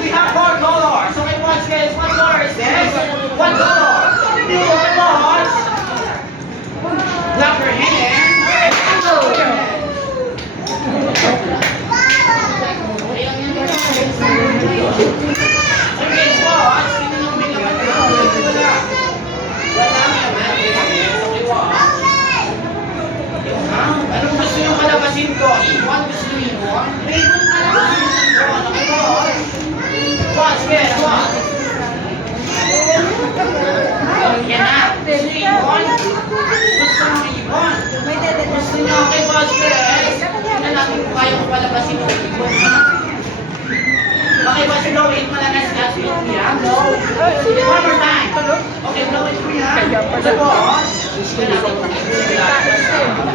we have four colors. Okay, watch guys. What color is this? What color? Okay, watch. Clap your hands. Okay, watch. Sino yung may laman na? Wala. Wala may laman. Okay, watch. Anong gusto yung palabasin ko? Iwan gusto nyo iwan? Iwan palabasin ko. Okay, watch. Watch, guys, watch. Yan na. Gusto nyo iwan? Gusto nyo iwan? Gusto nyo, okay, watch, guys. Tingnan natin kung kaya ko palabasin yung iwan. Okay, watch, blow it. Malakas ka. Yan, blow. One more time. Okay, blow it for yan. So, watch. Tingnan natin kung watch.